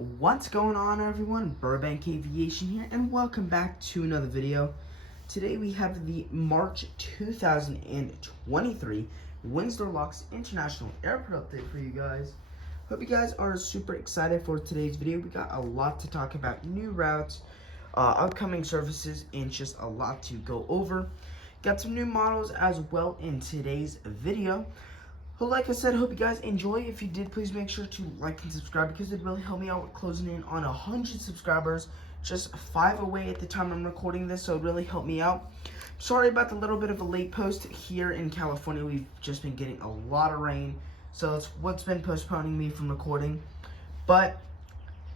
What's going on, everyone? Burbank Aviation here, and welcome back to another video. Today we have the March 2023 Windsor Locks International Airport update for you guys. Hope you guys are super excited for today's video. We got a lot to talk about: new routes, upcoming services, and just a lot to go over. Got some new models as well in today's video. But like I said, hope you guys enjoy. If you did, please make sure to like and subscribe because it really helped me out with closing in on 100 subscribers. Just 5 away at the time I'm recording this, so it really helped me out. Sorry about the little bit of a late post here in California. We've just been getting a lot of rain, so it's what's been postponing me from recording. But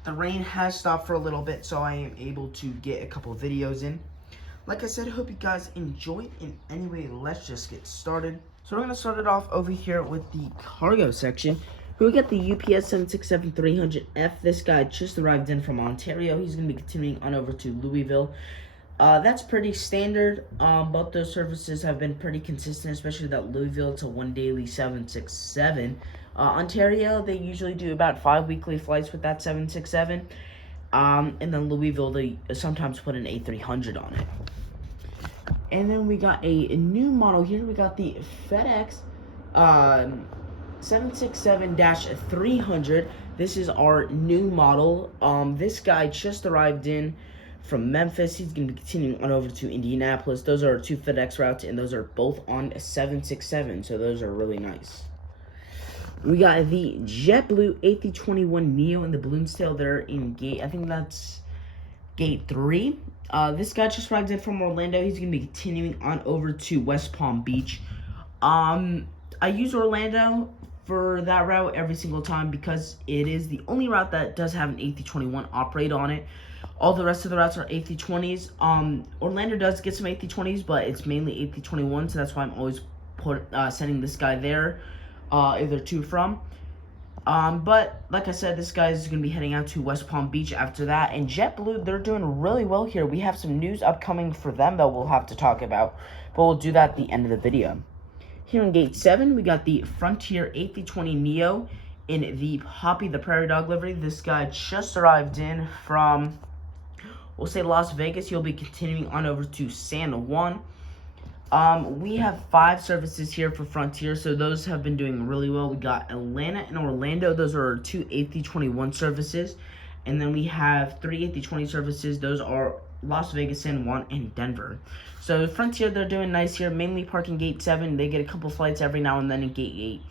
the rain has stopped for a little bit, so I am able to get a couple of videos in. Like I said, hope you guys enjoyed. And anyway, let's just get started. So we're going to start it off over here with the cargo section. We get the UPS 767-300F. This guy just arrived in from Ontario. He's going to be continuing on over to Louisville. That's pretty standard. Both those services have been pretty consistent, especially that Louisville to one daily 767. Ontario, they usually do about 5 weekly flights with that 767. And then Louisville, they sometimes put an A300 on it. And then we got a new model here. We got the FedEx 767-300. This is our new model. This guy just arrived in from Memphis. He's going to be continuing on over to Indianapolis. Those are 2 FedEx routes, and those are both on 767, so those are really nice. We got the JetBlue A321neo in the balloon tail there in gate, I think that's gate 3. This guy just arrived in from Orlando. He's going to be continuing on over to West Palm Beach. I use Orlando for that route every single time because it is the only route that does have an A321 operate on it. All the rest of the routes are A320s. Orlando does get some A320s, but it's mainly A321, so that's why I'm always sending this guy there, either to from. But like I said, this guy is going to be heading out to West Palm Beach after that. And JetBlue, they're doing really well here. We have some news upcoming for them that we'll have to talk about, but we'll do that at the end of the video. Here in Gate 7, we got the Frontier A320neo in the Hoppy the Prairie Dog livery. This guy just arrived in from, we'll say, Las Vegas. He'll be continuing on over to San Juan. We have 5 services here for Frontier, so those have been doing really well. We got Atlanta and Orlando. Those are our 2 A321 services. And then we have 3 A320 services. Those are Las Vegas, San Juan, and Denver. So Frontier, they're doing nice here, mainly parking Gate 7. They get a couple flights every now and then in Gate 8.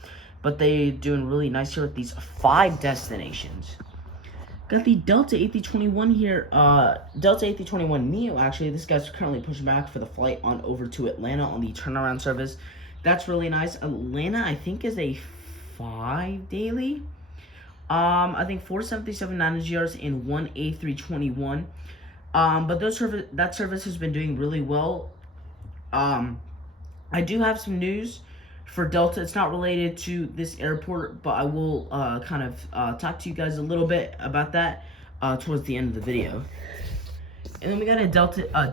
But they're doing really nice here with these 5 destinations. Got the Delta A321 here, Delta A321neo, actually. This guy's currently pushing back for the flight on over to Atlanta on the turnaround service. That's really nice. Atlanta, I think, is a 5 daily. I think 4 737-900s and 1 A321. But that service has been doing really well. I do have some news for Delta. It's not related to this airport, but I will kind of talk to you guys a little bit about that towards the end of the video. And then we got a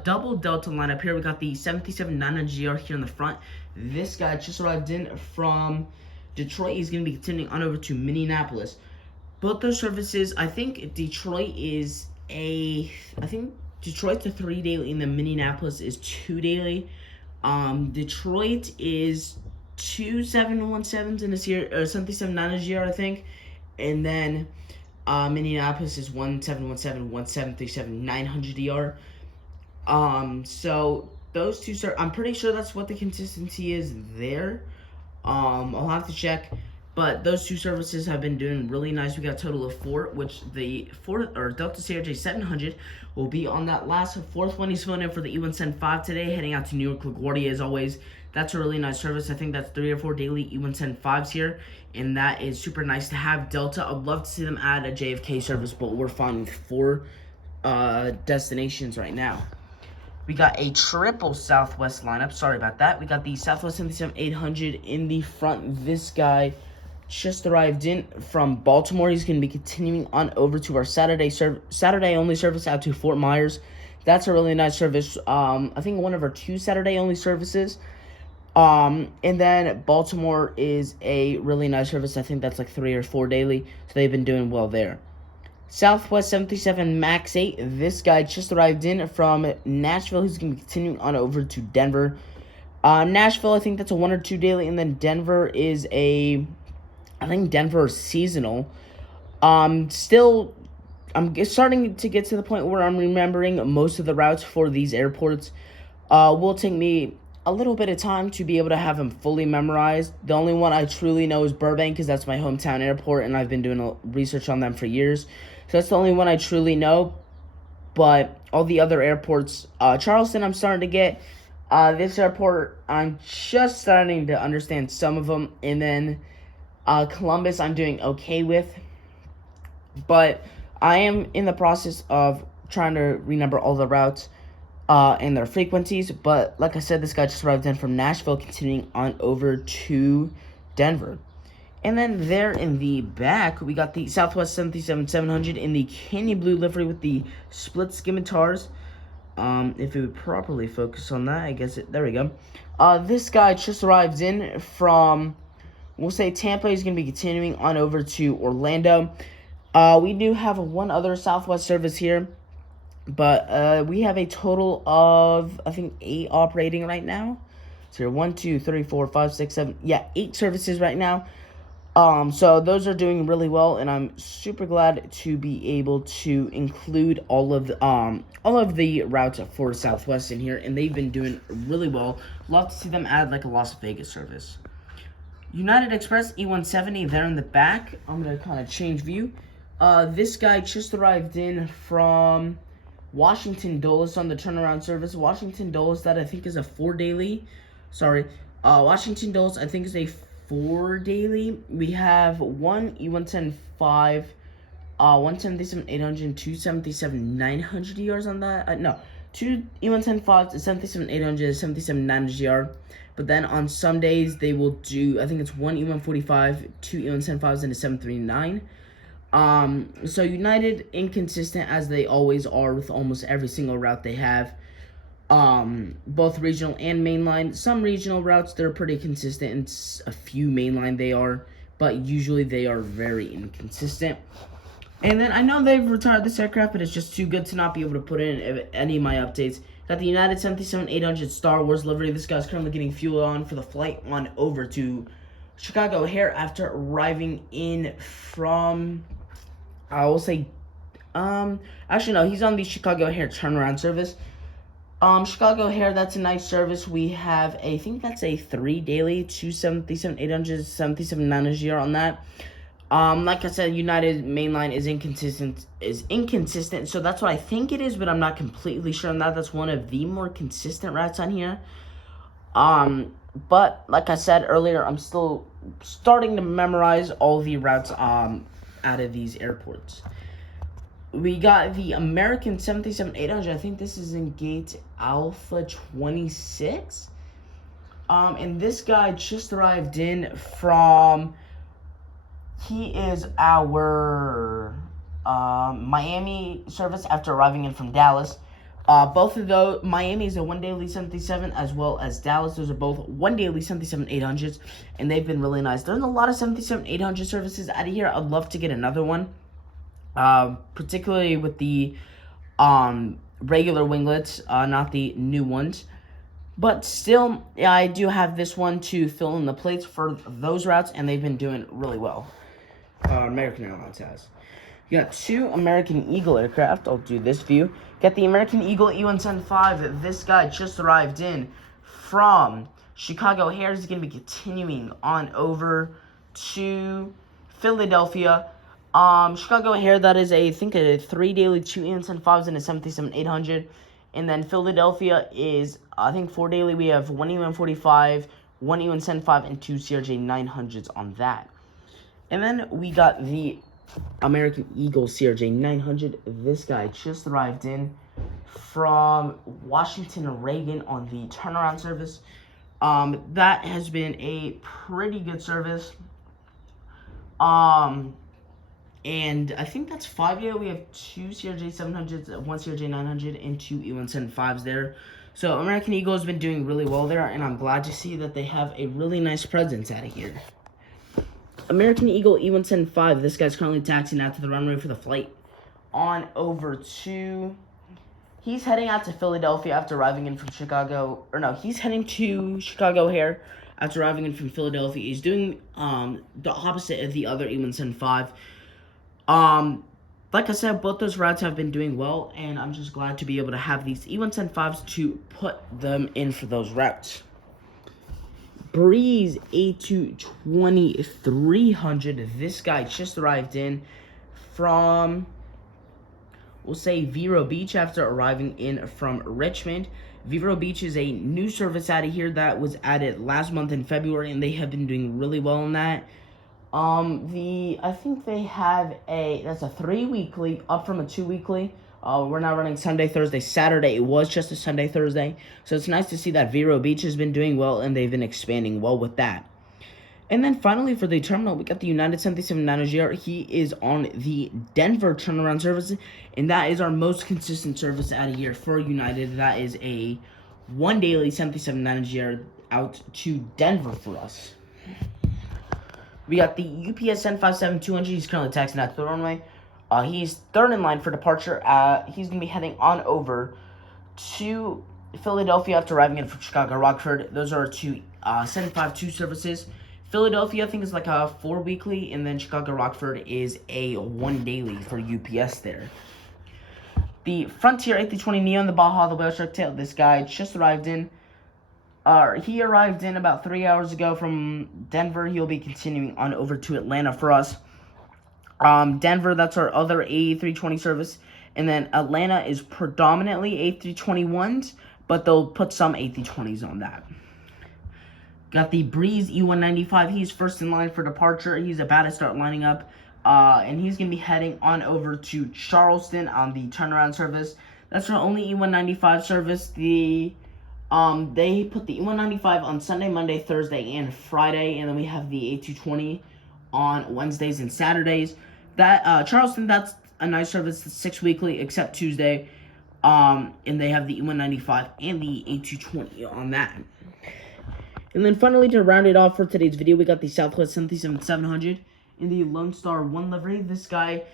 double Delta lineup here. We got the 737-900GR here in the front. This guy just arrived in from Detroit. He's going to be continuing on over to Minneapolis. Both those services, I think Detroit's a 3 daily, and then Minneapolis is 2 daily. Detroit is 2 717s in this year, or 737-900GR, I think, and then Minneapolis is 1 717, 1 737-900ER. So those two, I'm pretty sure that's what the consistency is there. I'll have to check, but those 2 services have been doing really nice. We got a total of 4, which the Delta CRJ 700 will be on that last 4th one. He's filling in for the E175 today, heading out to New York LaGuardia as always. That's a really nice service. I think that's 3 or 4 daily E175s here, and that is super nice to have. Delta, I'd love to see them add a JFK service, but we're fine with 4 destinations right now. We got a triple Southwest lineup. Sorry about that. We got the Southwest 77-800 in the front. This guy just arrived in from Baltimore. He's going to be continuing on over to our Saturday-only service out to Fort Myers. That's a really nice service. I think one of our 2 Saturday-only services. And then Baltimore is a really nice service. I think that's like 3 or 4 daily. So they've been doing well there. Southwest 737 MAX 8. This guy just arrived in from Nashville. He's going to be continuing on over to Denver. Nashville, I think that's a 1 or 2 daily, and then Denver is I think Denver is seasonal. Still, I'm starting to get to the point where I'm remembering most of the routes for these airports. Will take me a little bit of time to be able to have them fully memorized. The only one I truly know is Burbank, because that's my hometown airport, and I've been doing research on them for years. So that's the only one I truly know. But all the other airports, Charleston, I'm starting to get. This airport, I'm just starting to understand some of them. And then Columbus, I'm doing okay with. But I am in the process of trying to remember all the routes and their frequencies. But like I said, this guy just arrived in from Nashville, continuing on over to Denver. And then there in the back, we got the Southwest 737-700 in the candy blue livery with the split scimitars. If it would properly focus on that, I guess there we go. This guy just arrived in from, we'll say Tampa. He's going to be continuing on over to Orlando. We do have one other Southwest service here, but we have a total of, I think, 8 operating right now. So 1, 2, 3, 4, 5, 6, 7, 8 services right now. So those are doing really well, and I'm super glad to be able to include all of the routes for Southwest in here, and they've been doing really well. Love to see them add like a Las Vegas service. United Express E170 there in the back. I'm gonna kind of change view. This guy just arrived in from Washington Dulles on the turnaround service. Washington Dulles, that I think is a 4 daily. Washington Dulles, I think is a 4 daily. We have one E110-5, 177-800, and 277-900 ERs on that. No, 2 E110-5s, a 737-800, a 737-900 ER. But then on some days they will do, I think it's 1 E145, 2 E110-5s, and a 739. So United, inconsistent as they always are with almost every single route they have. Both regional and mainline. Some regional routes, they're pretty consistent, and a few mainline they are, but usually they are very inconsistent. And then I know they've retired this aircraft, but it's just too good to not be able to put in any of my updates. Got the United 737-800 Star Wars livery. This guy's currently getting fuel on for the flight on over to Chicago O'Hare after arriving in from, I will say, actually no, he's on the Chicago O'Hare turnaround service. Chicago O'Hare, that's a nice service. We have I think that's a 3 daily, 2 737-800, 737-900 on that. Like I said, United mainline is inconsistent, so that's what I think it is, but I'm not completely sure on that. That's one of the more consistent routes on here. But like I said earlier, I'm still starting to memorize all the routes out of these airports. We got the American 737-800. I think this is in gate Alpha 26. And this guy just arrived in from, he is our Miami service after arriving in from Dallas. Both of those, Miami is a 1 daily 737 as well as Dallas. Those are both 1 daily 737-800s, and they've been really nice. There's a lot of 737-800 services out of here. I'd love to get another one. Particularly with the regular winglets, not the new ones. But still, I do have this one to fill in the plates for those routes, and they've been doing really well. American Airlines has. You got 2 American Eagle aircraft. I'll do this view. Got the American Eagle E175. This guy just arrived in from Chicago O'Hare. Is going to be continuing on over to Philadelphia. Chicago O'Hare, that is I think a 3 daily, 2 E175s, and a 737-800. And then Philadelphia is, I think, 4 daily. We have 1 E145, 1 E175, and 2 CRJ-900s on that. And then we got the American Eagle CRJ-900. This guy just arrived in from Washington Reagan on the turnaround service. That has been a pretty good service. And I think that's 5 daily. We have 2 CRJ-700s, 1 CRJ-900, and 2 E175s there. So American Eagle has been doing really well there, and I'm glad to see that they have a really nice presence out of here. American Eagle E175, this guy's currently taxiing out to the runway for the flight on over to... He's heading out to Philadelphia after arriving in from Chicago. Or no, he's heading to Chicago here after arriving in from Philadelphia. He's doing the opposite of the other E175. Like I said, both those routes have been doing well, and I'm just glad to be able to have these E175s to put them in for those routes. Breeze A220 300. This guy just arrived in from, we'll say, Vero Beach after arriving in from Richmond. Vero Beach is a new service out of here that was added last month in February, and they have been doing really well in that. I think they have that's a 3 weekly, up from a 2 weekly. We're now running Sunday, Thursday, Saturday. It was just a Sunday, Thursday. So it's nice to see that Vero Beach has been doing well, and they've been expanding well with that. And then finally for the terminal, we got the United 737-900. He is on the Denver turnaround service, and that is our most consistent service out of here for United. That is a one daily 737-900 out to Denver for us. We got the UPS 757-200. He's currently taxiing out the runway. He's third in line for departure. He's going to be heading on over to Philadelphia after arriving in from Chicago Rockford. Those are two 752 services. Philadelphia, I think, is like a 4 weekly, and then Chicago Rockford is a 1 daily for UPS there. The Frontier A320neo in the Baja, the whale shark tail. This guy just arrived in. He arrived in about 3 hours ago from Denver. He'll be continuing on over to Atlanta for us. Denver, that's our other A320 service. And then Atlanta is predominantly A321s, but they'll put some A320s on that. Got the Breeze E195. He's first in line for departure. He's about to start lining up. And he's going to be heading on over to Charleston on the turnaround service. That's our only E195 service. They put the E195 on Sunday, Monday, Thursday, and Friday. And then we have the A220 on Wednesdays and Saturdays. That Charleston, that's a nice service. It's 6 weekly except Tuesday. And they have the E195 and the A220 on that. And then finally, to round it off for today's video, we got the Southwest 737-700 in the Lone Star 1 livery. This guy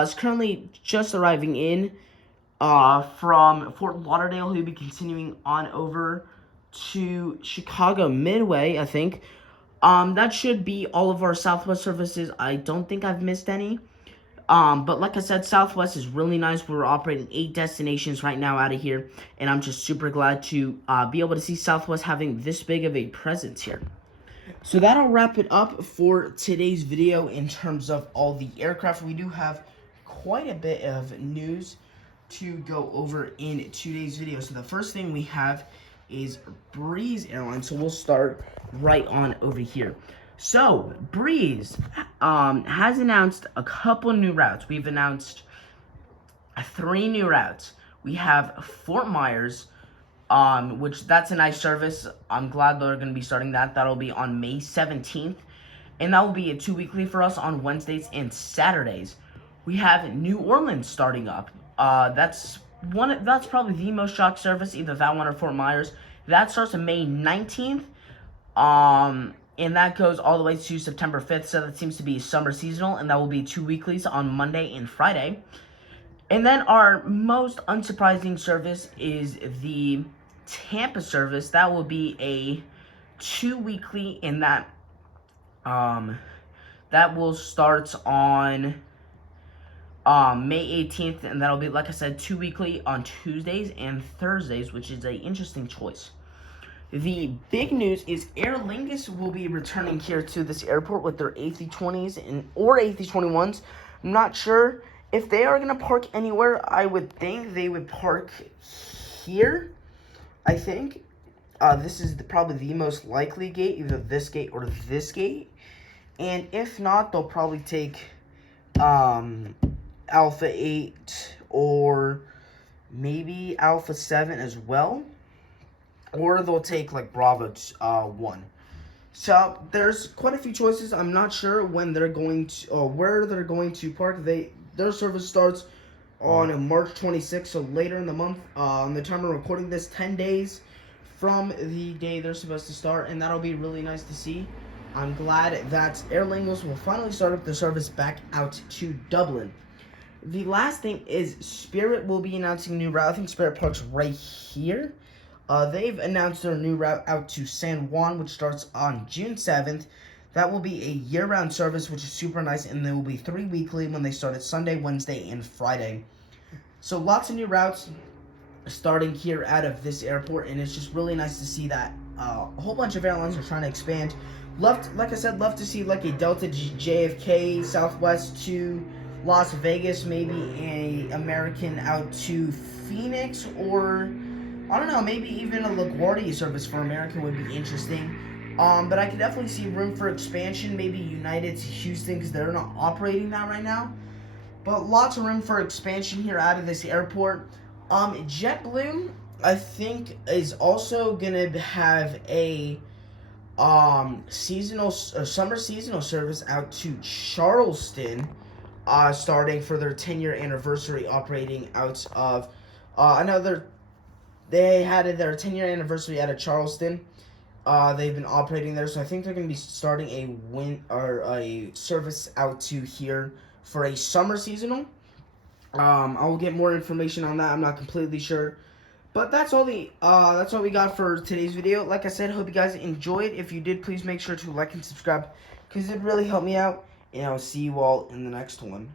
is currently just arriving in from Fort Lauderdale. He'll be continuing on over to Chicago Midway, I think. That should be all of our Southwest services. I don't think I've missed any. But like I said, Southwest is really nice. We're operating 8 destinations right now out of here, and I'm just super glad to be able to see Southwest having this big of a presence here. So that'll wrap it up for today's video in terms of all the aircraft. We do have quite a bit of news to go over in today's video. So the first thing we have is Breeze Airlines. So we'll start right on over here. So, Breeze has announced a couple new routes. We've announced 3 new routes. We have Fort Myers, which that's a nice service. I'm glad they're going to be starting that. That'll be on May 17th. And that will be a 2 weekly for us on Wednesdays and Saturdays. We have New Orleans starting up. That's probably the most shocked service, either that one or Fort Myers. That starts on May 19th. And that goes all the way to September 5th, so that seems to be summer seasonal, and that will be 2 weeklies on Monday and Friday. And then our most unsurprising service is the Tampa service. That will be a 2 weekly, and that will start on May 18th, and that'll be, like I said, 2 weekly on Tuesdays and Thursdays, which is an interesting choice. The big news is Aer Lingus will be returning here to this airport with their A320s or A321s. I'm not sure if they are going to park anywhere. I would think they would park here, I think. This is probably the most likely gate, either this gate or this gate. And if not, they'll probably take Alpha 8 or maybe Alpha 7 as well. Or they'll take like Bravo 1. So there's quite a few choices. I'm not sure when they're going to or where they're going to park. Their service starts on March 26th, so later in the month. On the time of recording this, 10 days from the day they're supposed to start, and that'll be really nice to see. I'm glad that Aer Lingus will finally start up the service back out to Dublin. the last thing is Spirit will be announcing a new route. I think Spirit Park's right here. They've announced their new route out to San Juan, which starts on June 7th. That will be a year-round service, which is super nice, and there will be 3 weekly when they start at Sunday, Wednesday, and Friday. So lots of new routes starting here out of this airport, and it's just really nice to see that a whole bunch of airlines are trying to expand. Like I said, love to see like a Delta JFK Southwest to Las Vegas, maybe a American out to Phoenix, or I don't know, maybe even a LaGuardia service for American would be interesting. But I could definitely see room for expansion, maybe United to Houston, because they're not operating that right now. But lots of room for expansion here out of this airport. JetBlue, I think, is also gonna have a summer seasonal service out to Charleston, starting for their 10-year anniversary, operating out of they had their 10-year anniversary out of Charleston. They've been operating there, so I think they're going to be starting a service out to here for a summer seasonal. I will get more information on that. I'm not completely sure, but that's all we got for today's video. Like I said, hope you guys enjoyed. If you did, please make sure to like and subscribe because it really helped me out. And I'll see you all in the next one.